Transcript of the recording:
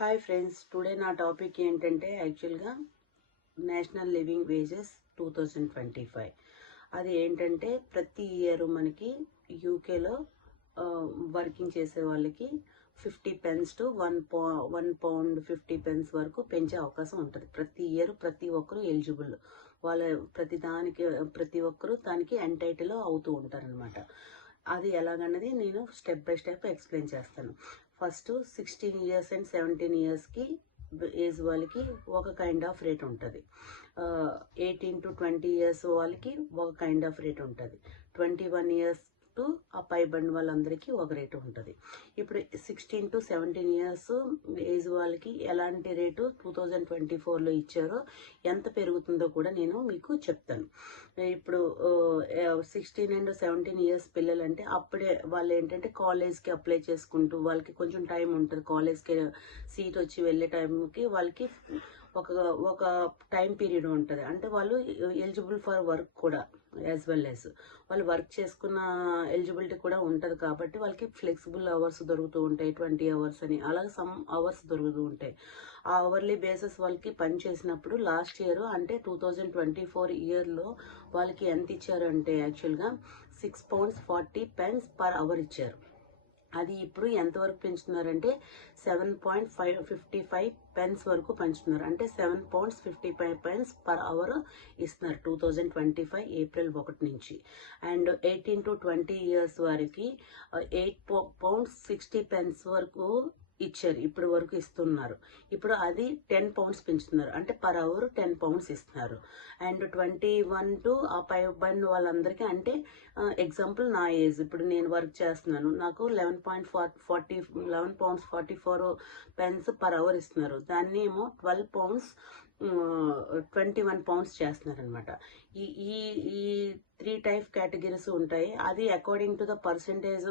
Hi friends, today నా topic ఏంటంటే యాక్చువల్గా నేషనల్ లివింగ్ వేజెస్ 2025. అది ఏంటంటే ప్రతి ఇయర్ మనకి యూకేలో వర్కింగ్ చేసే వాళ్ళకి 50 pence టు 1 pound 50 pence వరకు పెంచే అవకాశం ఉంటుంది. ప్రతి ఇయర్ ప్రతి ఒక్కరు ఎలిజిబుల్, వాళ్ళ ప్రతి ఒక్కరు దానికి ఎంటైటిల్ అవుతూ ఉంటారనమాట. అది ఎలాగన్నది నేను స్టెప్ బై స్టెప్ ఎక్స్ప్లెయిన్ చేస్తాను. ఫస్ట్ 16 years అండ్ 17 yearsకి ఏజ్ వాళ్ళకి ఒక కైండ్ ఆఫ్ రేట్ ఉంటుంది. 18 to 20 years వాళ్ళకి ఒక కైండ్ ఆఫ్ రేట్ ఉంటుంది. 21 years టు ఆ పైబడిన వాళ్ళందరికీ ఒక రేటు ఉంటుంది. ఇప్పుడు 16 to 17 years ఏజ్ వాళ్ళకి ఎలాంటి రేటు 2024లో ఇచ్చారో, ఎంత పెరుగుతుందో కూడా నేను మీకు చెప్తాను. ఇప్పుడు 16 and 17 years పిల్లలంటే అప్పుడే వాళ్ళు ఏంటంటే కాలేజ్కి అప్లై చేసుకుంటూ వాళ్ళకి కొంచెం టైం ఉంటుంది. కాలేజ్కి సీట్ వచ్చి వెళ్ళే టైంకి వాళ్ళకి ఒక టైం పీరియడ్ ఉంటుంది. అంటే వాళ్ళు ఎలిజిబుల్ ఫర్ వర్క్ కూడా, యాజ్ వెల్ యాజ్ వాళ్ళు వర్క్ చేసుకున్న ఎలిజిబిలిటీ కూడా ఉంటుంది. కాబట్టి వాళ్ళకి ఫ్లెక్సిబుల్ అవర్స్ దొరుకుతూ ఉంటాయి, 20 hours అని, అలాగే సమ్ అవర్స్ దొరుకుతూ ఉంటాయి. ఆ అవర్లీ బేసిస్ వాళ్ళకి పని చేసినప్పుడు లాస్ట్ ఇయర్ అంటే 2024 ఇయర్లో వాళ్ళకి ఎంత ఇచ్చారు అంటే యాక్చువల్గా £6.40 per hour ఇచ్చారు. అది ఇప్పుడు ఎంతవరకు పెంచుతున్నారంటే 7.55 వరకు పెంచుతున్నారు. అంటే £7.55 per hour ఇస్తున్నారు 2025 April 1 నుంచి. అండ్ 18 to 20 years వారికి £8.60 వరకు ఇచ్చారు, ఇప్పుడు వరకు ఇస్తున్నారు. ఇప్పుడు అది £10 పెంచుతున్నారు, అంటే పర్ అవర్ £10 ఇస్తున్నారు. అండ్ 21 to ఆ పైబడిన వాళ్ళందరికీ, అంటే ఎగ్జాంపుల్ నా ఏజ్, ఇప్పుడు నేను వర్క్ చేస్తున్నాను, నాకు £11.44 per hour ఇస్తున్నారు. దాన్ని ఏమో £12 £21 చేస్తున్నారు అనమాట. ఈ ఈ 3 type కేటగిరీస్ ఉంటాయి. అది అకార్డింగ్ టు ద పర్సంటేజ్